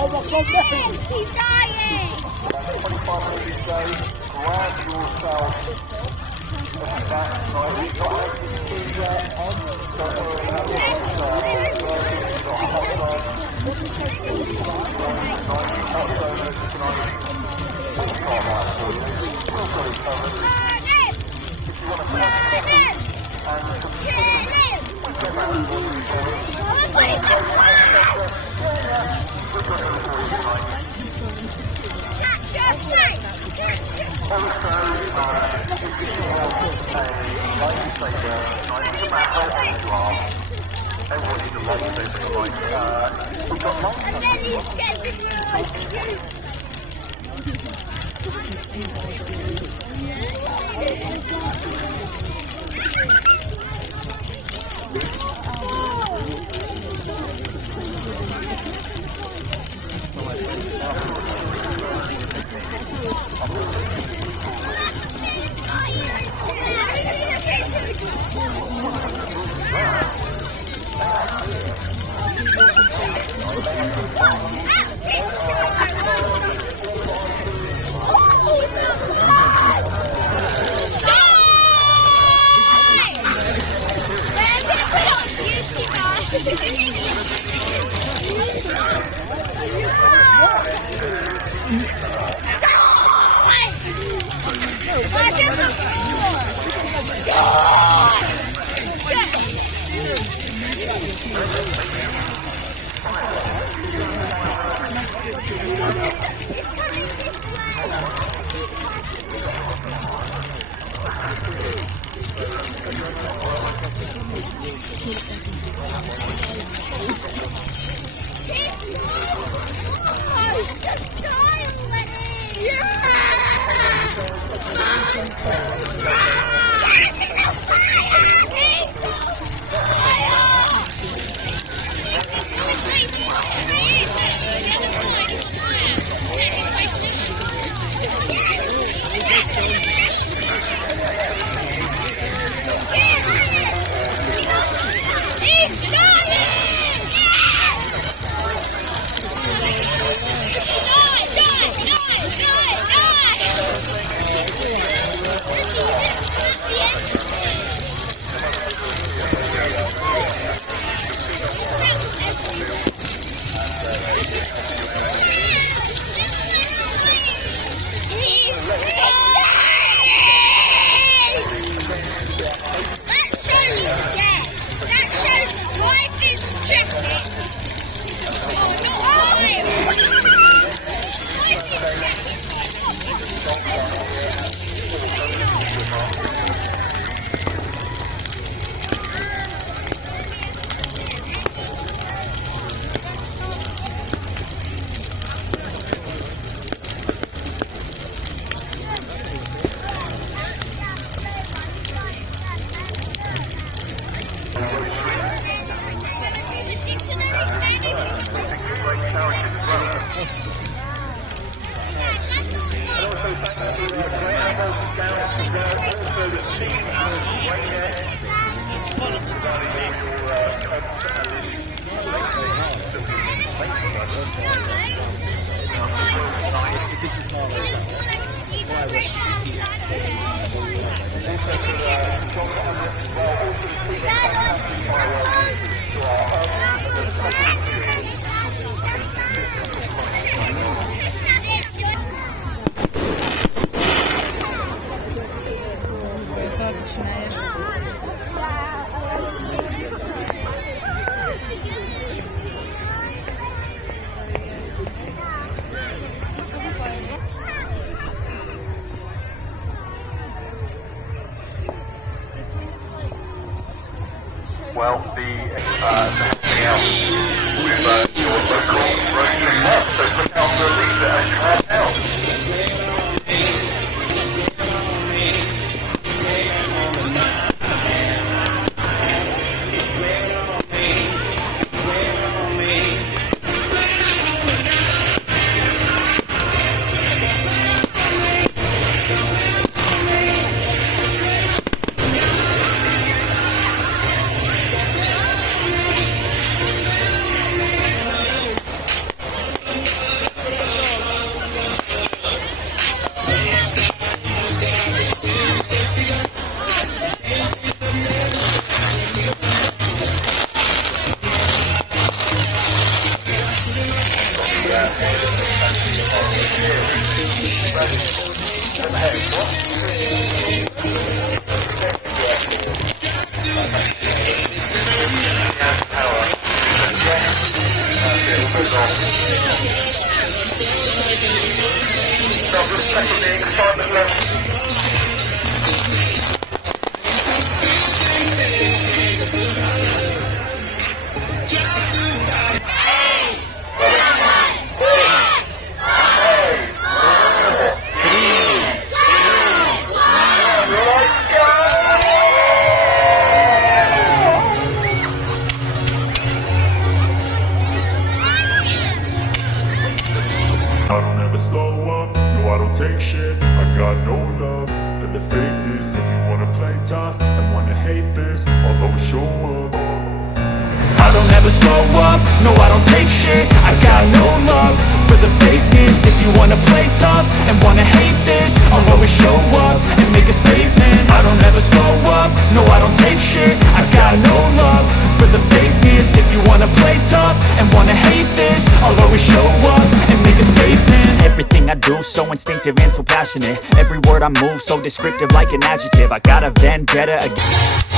Oh my God, no! He's dying! 25 minutes day, grab yourself that night. We've got everything to don't worry, have a hot dog. Well, something else with your local roasting up, so look out for a leader as you head out. I don't ever slow up, no I don't take shit. I got no love for the fakeness. If you wanna play tough and wanna hate this, I'll always show up. I don't ever slow up, no I don't take shit. I got no love for the fakeness. If you wanna play tough and wanna hate this, I'll always show up and make a statement. I don't ever slow up, no I don't take shit. I got no love for the fakeness. If you wanna play tough and wanna hate this, I'll always show up and make a statement. Everything I do so instinctive and so passionate. Every word I move so descriptive like an adjective. I got a vendetta against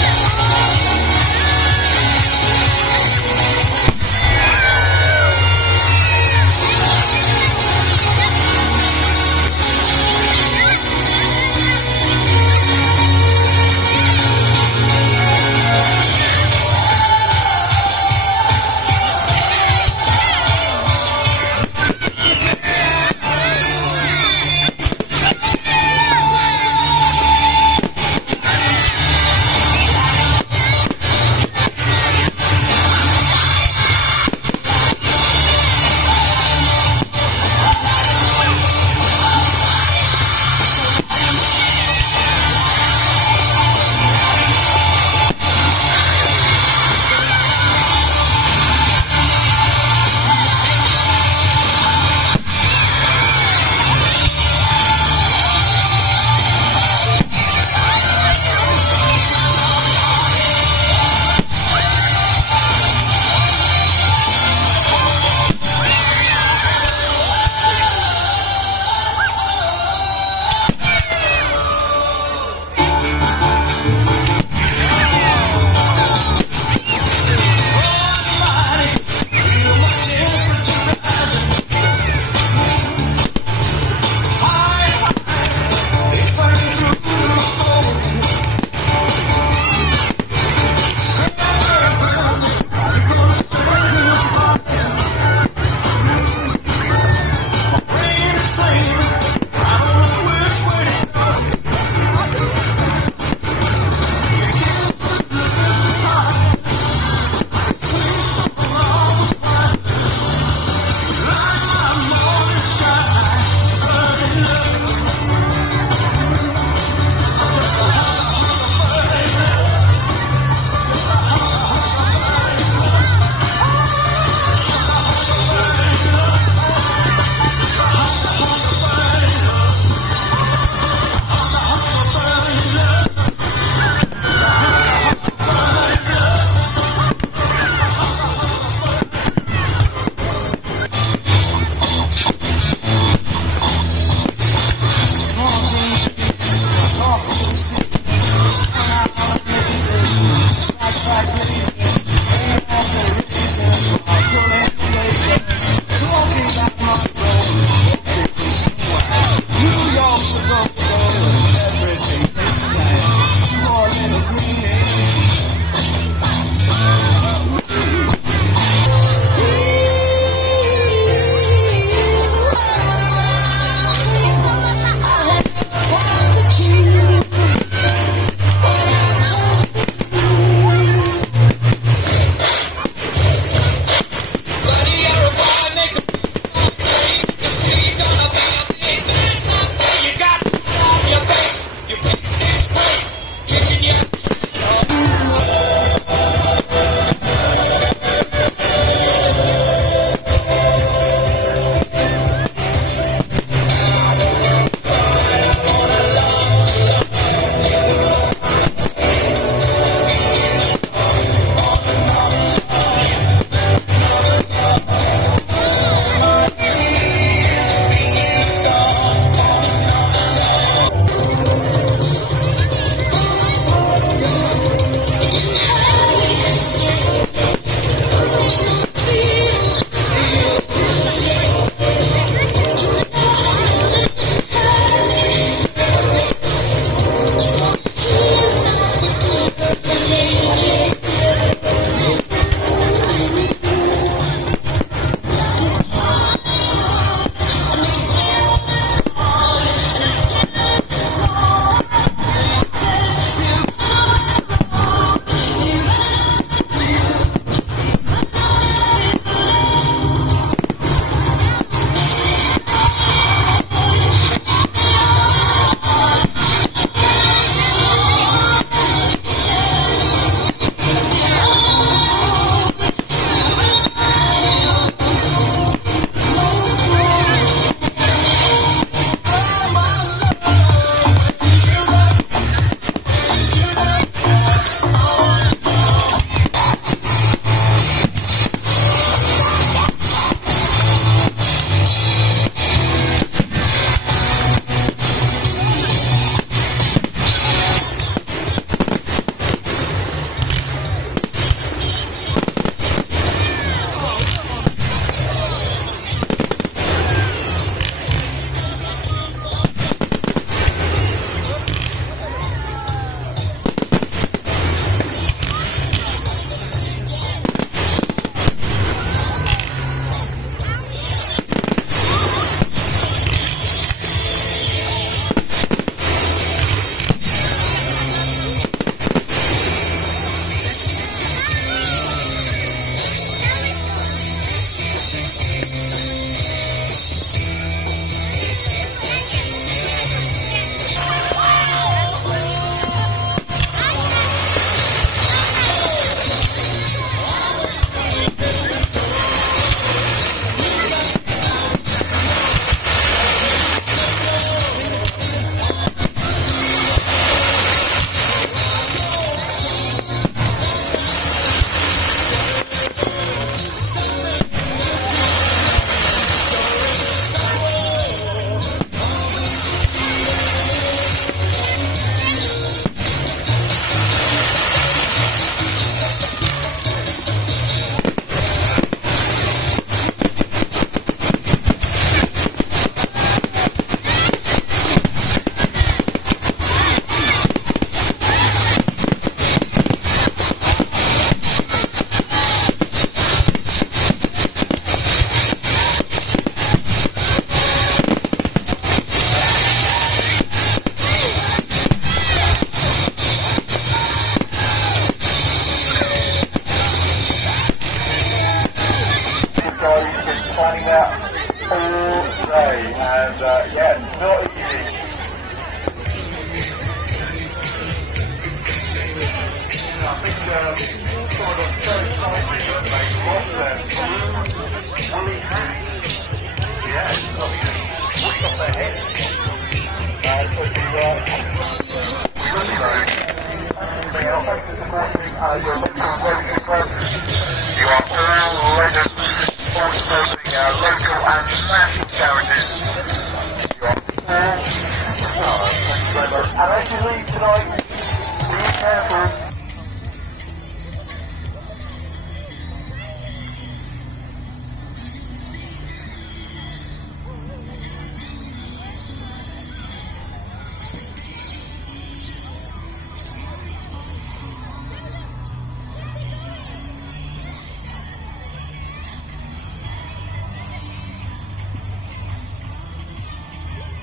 all day, and yeah, not easy. I think some of the first times that they lost their woolly hats. Yeah, it's probably pushed off their heads. So the you are all legends, all supporting our local and national charities. You are all... thank you very much. And as you leave tonight, be careful.